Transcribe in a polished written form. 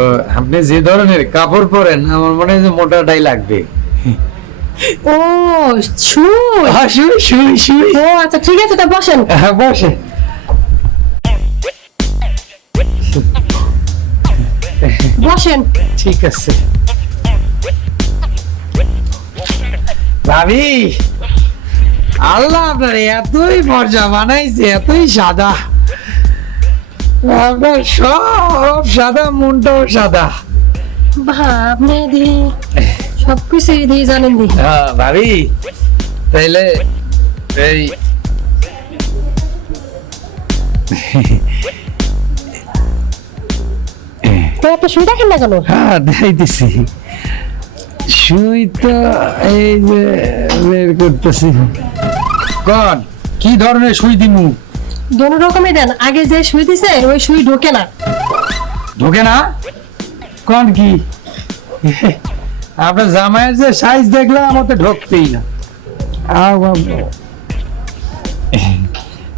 ও, আপনি যে ধরনের কাপড় পরেন আমার মনে হয় যে মোটাটাই লাগবে। ও সুই। হ্যাঁ, শুই শুই শুই। ও আচ্ছা ঠিক আছে, তা বসেন। হ্যাঁ, বসে। বসেন। ঠিক আছে। ভাবি, আল্লাহ আপনার এতই মজা বানাইছে, এতই সাদা, আপনার সব সাদা, মনটাও সাদা। বাহ, আপনি দি সবকিছু দিয়ে জানেন দি। হ্যাঁ ভাবি, তাইলে এই তো আপনি সুই দেখেন না কেন? হ্যাঁ দেখাইতেছি, সুই তো এই যে বের করতেছি। কন কি ধরনের সুই দিমু? দোনো রকমই দেন, আগে যে সুই দিছে ওই সুই ঢোকে না। ঢোকে না? কন কি আপনার জামাইয়ের যে সাইজ দেখলাম ওতে ঢোকতেই না। আও বাবা।